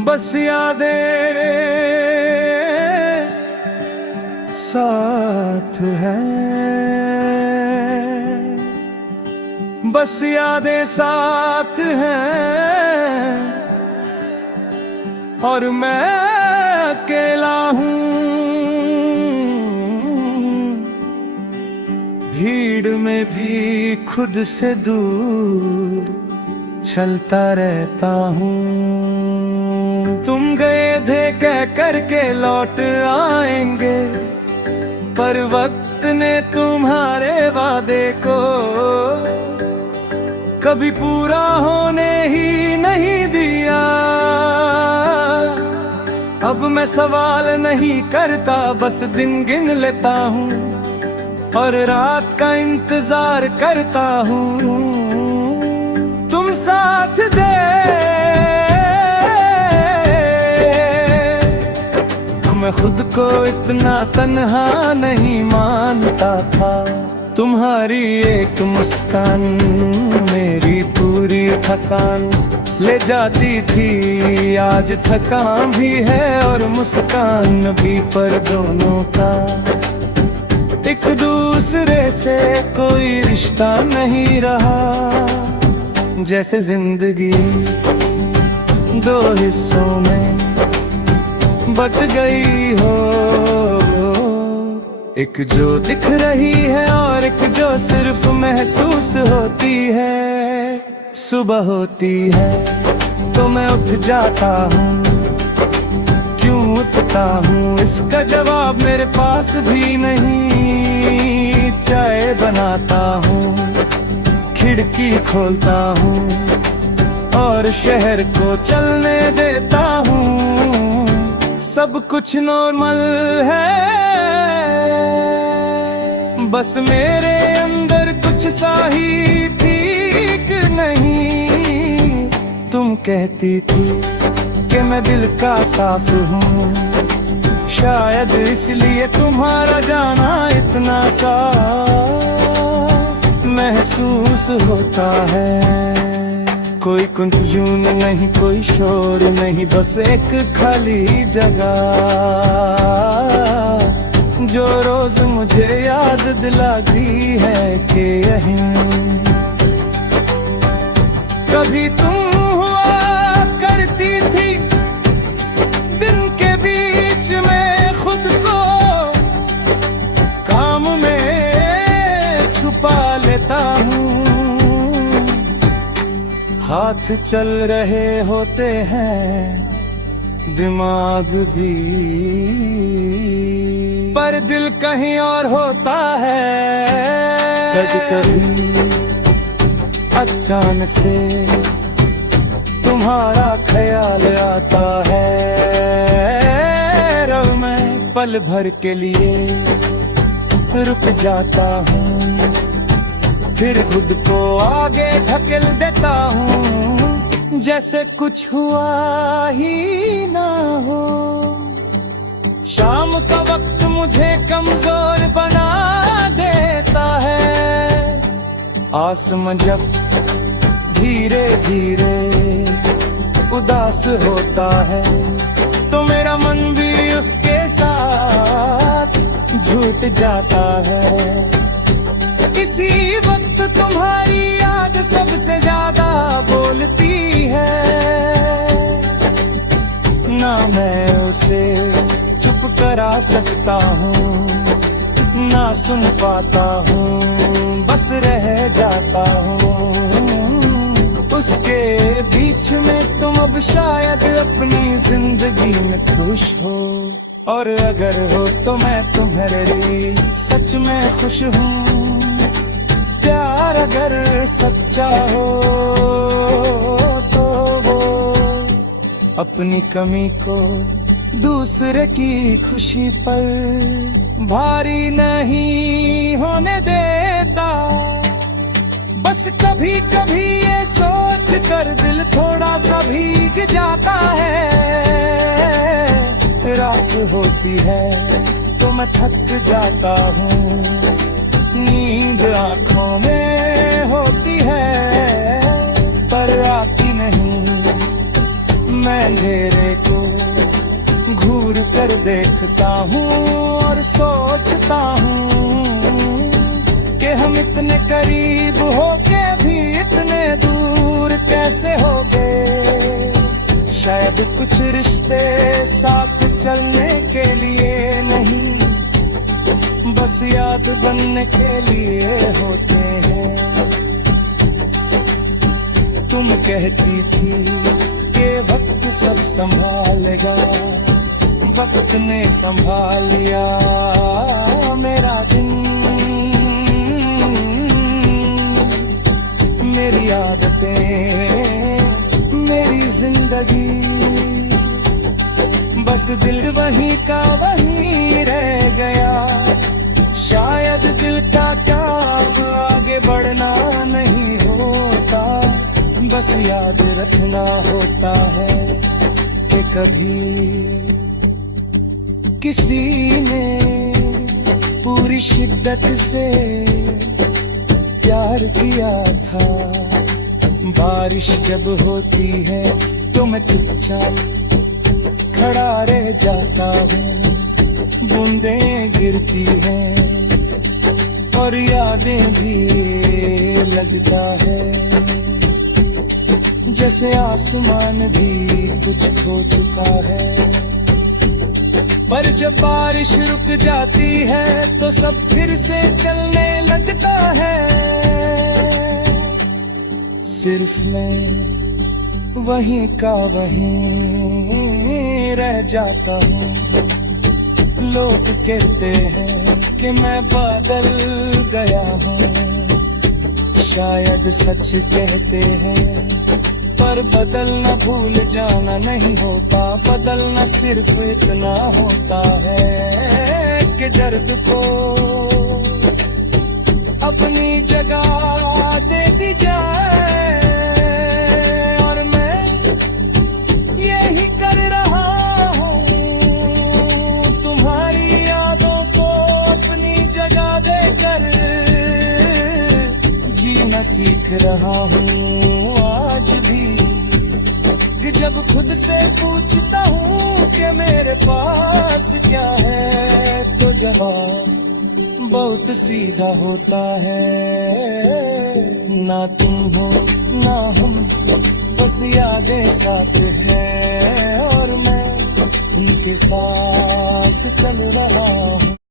बस यादें साथ हैं, बस यादें साथ हैं और मैं अकेला हूँ। भीड़ में भी खुद से दूर चलता रहता हूँ। तुम गए थे कह करके लौट आएंगे, पर वक्त ने तुम्हारे वादे को कभी पूरा होने ही नहीं दिया। अब मैं सवाल नहीं करता, बस दिन गिन लेता हूँ और रात का इंतजार करता हूँ। तुम साथ दे मैं खुद को इतना तन्हा नहीं मानता था। तुम्हारी एक मुस्कान मेरी पूरी थकान ले जाती थी। आज थकान भी है और मुस्कान भी, पर दोनों का एक दूसरे से कोई रिश्ता नहीं रहा। जैसे जिंदगी दो हिस्सों में बट गई हो, एक जो दिख रही है और एक जो सिर्फ महसूस होती है। सुबह होती है तो मैं उठ जाता हूँ, क्यों उठता हूँ इसका जवाब मेरे पास भी नहीं। चाय बनाता हूँ, खिड़की खोलता हूँ और शहर को चलने देता हूँ। सब कुछ नॉर्मल है, बस मेरे अंदर कुछ सा ही ठीक नहीं। तुम कहती थी कि मैं दिल का साफ हूँ, शायद इसलिए तुम्हारा जाना इतना साफ महसूस होता है। कोई कंफ्यूजन नहीं, कोई शोर नहीं, बस एक खाली जगह जो रोज मुझे याद दिलाती है कि यहीं कभी तुम हुआ करती थी। दिन के बीच में खुद को काम में छुपा लेता हूँ। हाथ चल रहे होते हैं, दिमाग भी, पर दिल कहीं और होता है। कभी अचानक से तुम्हारा ख्याल आता है, रब मैं पल भर के लिए रुक जाता हूँ, फिर खुद को आगे धकेल देता हूँ जैसे कुछ हुआ ही ना हो। शाम का वक्त मुझे कमजोर बना देता है। आसमां जब धीरे धीरे उदास होता है तो मेरा मन भी उसके साथ झूठ जाता है। इसी वक्त तुम्हारी याद सबसे ज्यादा बोलती है, ना मैं उसे चुप करा सकता हूँ, ना सुन पाता हूँ, बस रह जाता हूँ उसके बीच में। तुम अब शायद अपनी जिंदगी में खुश हो, और अगर हो तो मैं तुम्हारे लिए सच में खुश हूँ। प्यार अगर सच्चा हो तो वो अपनी कमी को दूसरे की खुशी पर भारी नहीं होने देता। बस कभी कभी ये सोच कर दिल थोड़ा सा भीग जाता है। रात होती है तो मैं थक जाता हूँ, नींद आंखों में होती है पर आती नहीं। मैं अंधेरे को घूर कर देखता हूँ और सोचता हूँ कि हम इतने करीब होके भी इतने दूर कैसे हो गए। शायद कुछ रिश्ते साथ चलने के लिए नहीं, बस याद बनने के लिए होते हैं। तुम कहती थी कि वक्त सब संभालेगा, वक्त ने संभाल लिया मेरा दिन, मेरी आदतें, मेरी जिंदगी। बस दिल वहीं का वहीं रह गया। शायद दिल का क्या आगे बढ़ना नहीं होता, बस याद रखना होता है कि कभी किसी ने पूरी शिद्दत से प्यार किया था। बारिश जब होती है तो मैं चुपचाप खड़ा रह जाता हूँ, बूंदें गिरती हैं और यादें भी लगता है जैसे आसमान भी कुछ खो चुका है। पर जब बारिश रुक जाती है तो सब फिर से चलने लगता है। सिर्फ मैं वहीं का वहीं रह जाता हूँ। लोग कहते हैं कि मैं बदल गया हूँ, शायद सच कहते हैं, पर बदलना भूल जाना नहीं होता। बदलना सिर्फ इतना होता है कि दर्द को अपनी जगह दे दी जाए। और मैं यही कर रहा हूँ, तुम्हारी यादों को अपनी जगह देकर जीना सीख रहा हूँ आज भी। कि जब खुद से पूछता हूँ कि मेरे पास क्या है, तो जवाब बहुत सीधा होता है। ना तुम हो ना हम, बस यादें साथ हैं और मैं उनके साथ चल रहा हूँ।